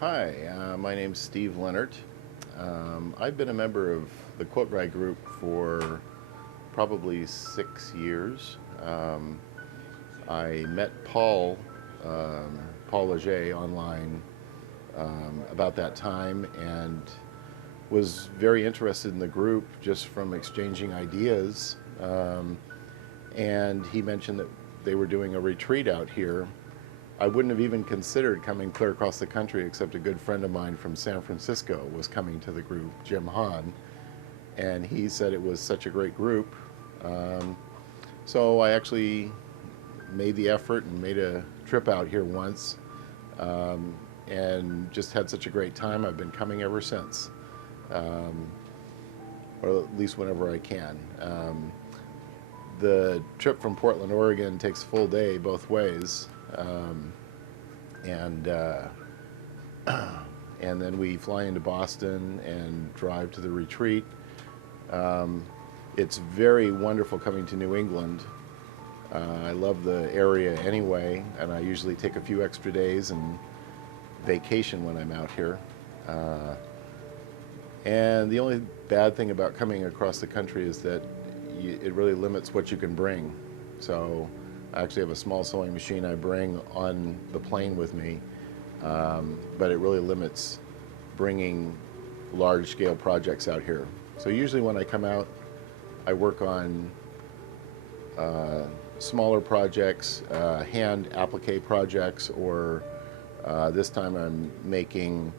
Hi, my name's Steve Leonard. I've been a member of the Quilt Guy group for probably 6 years. I met Paul Leger online about that time and was very interested in the group just from exchanging ideas. And he mentioned that they were doing a retreat out here. I wouldn't have even considered coming clear across the country, except a good friend of mine from San Francisco was coming to the group, Jim Hahn, and he said it was such a great group. Um, so I actually made the effort and made a trip out here once, um, and just had such a great time. I've been coming ever since, um, or at least whenever I can. The trip from Portland, Oregon takes a full day both ways. Um, and and then we fly into Boston and drive to the retreat. Um, it's very wonderful coming to New England. I love the area anyway, and I usually take a few extra days and vacation when I'm out here. Uh, and the only bad thing about coming across the country is that it really limits what you can bring. So I actually have a small sewing machine I bring on the plane with me, but it really limits bringing large-scale projects out here. So usually when I come out, I work on smaller projects, hand applique projects, or this time I'm making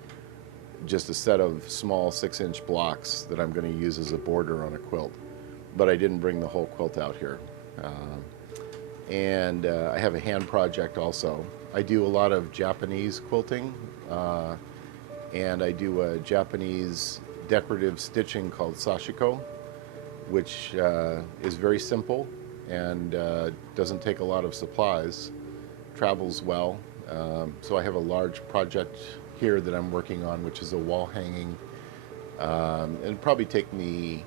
just a set of small 6-inch blocks that I'm going to use as a border on a quilt. But I didn't bring the whole quilt out here. And I have a hand project also. I do a lot of Japanese quilting, and I do a Japanese decorative stitching called sashiko, which is very simple and doesn't take a lot of supplies, travels well. So I have a large project here that I'm working on, which is a wall hanging. It'll probably take me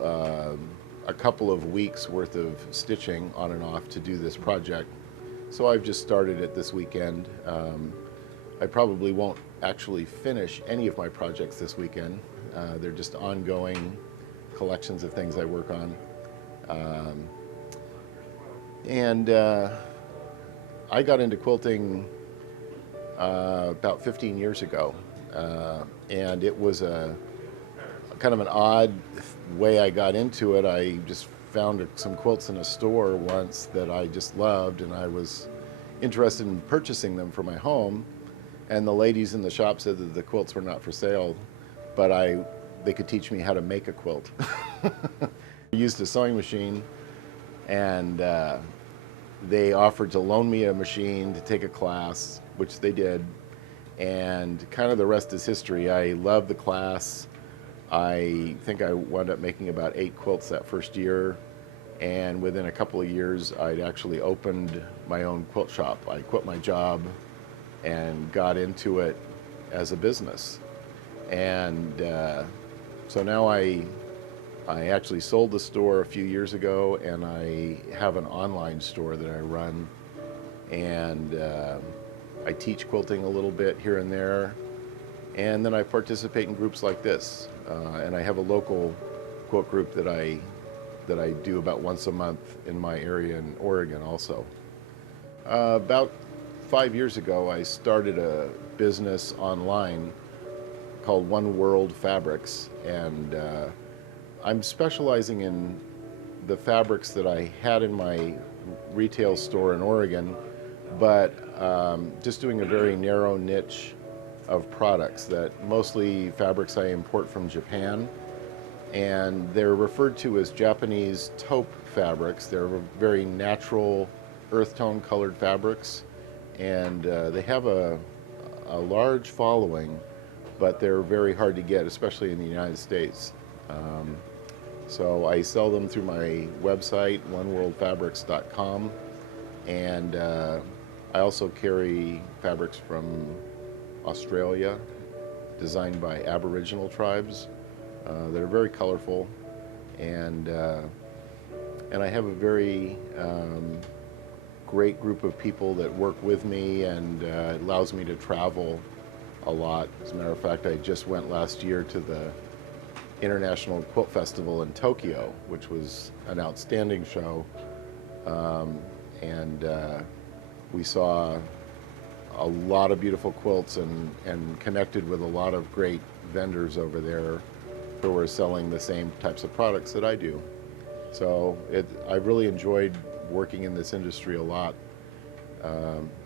a couple of weeks worth of stitching on and off to do this project. So I've just started it this weekend. I probably won't actually finish any of my projects this weekend. They're just ongoing collections of things I work on. And I got into quilting about 15 years ago, and it was a kind of an odd way I got into it. I just found some quilts in a store once that I just loved, and I was interested in purchasing them for my home. And the ladies in the shop said that the quilts were not for sale, but they could teach me how to make a quilt. I used a sewing machine, and they offered to loan me a machine to take a class, which they did. And kind of the rest is history. I loved the class. I think I wound up making about 8 quilts that first year, and within a couple of years I'd actually opened my own quilt shop. I quit my job and got into it as a business, and so now I actually sold the store a few years ago, and I have an online store that I run, and I teach quilting a little bit here and there. And then I participate in groups like this, and I have a local quilt group that I do about once a month in my area in Oregon also. About 5 years ago, I started a business online called One World Fabrics, and I'm specializing in the fabrics that I had in my retail store in Oregon, but just doing a very narrow niche of products, that mostly fabrics I import from Japan, and they're referred to as Japanese taupe fabrics. They're very natural earth tone colored fabrics, and they have a large following, but they're very hard to get, especially in the United States. So I sell them through my website, oneworldfabrics.com, and I also carry fabrics from Australia, designed by Aboriginal tribes, that are very colorful, and I have a very great group of people that work with me, and it allows me to travel a lot. As a matter of fact, I just went last year to the International Quilt Festival in Tokyo, which was an outstanding show. And we saw a lot of beautiful quilts and connected with a lot of great vendors over there who were selling the same types of products that I do. So I really enjoyed working in this industry a lot.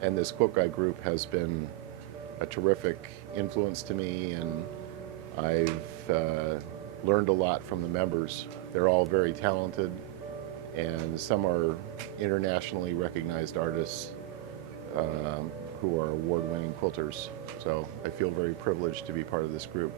And this Quilt Guy group has been a terrific influence to me, and I've learned a lot from the members. They're all very talented, and some are internationally recognized artists who are award-winning quilters. So I feel very privileged to be part of this group.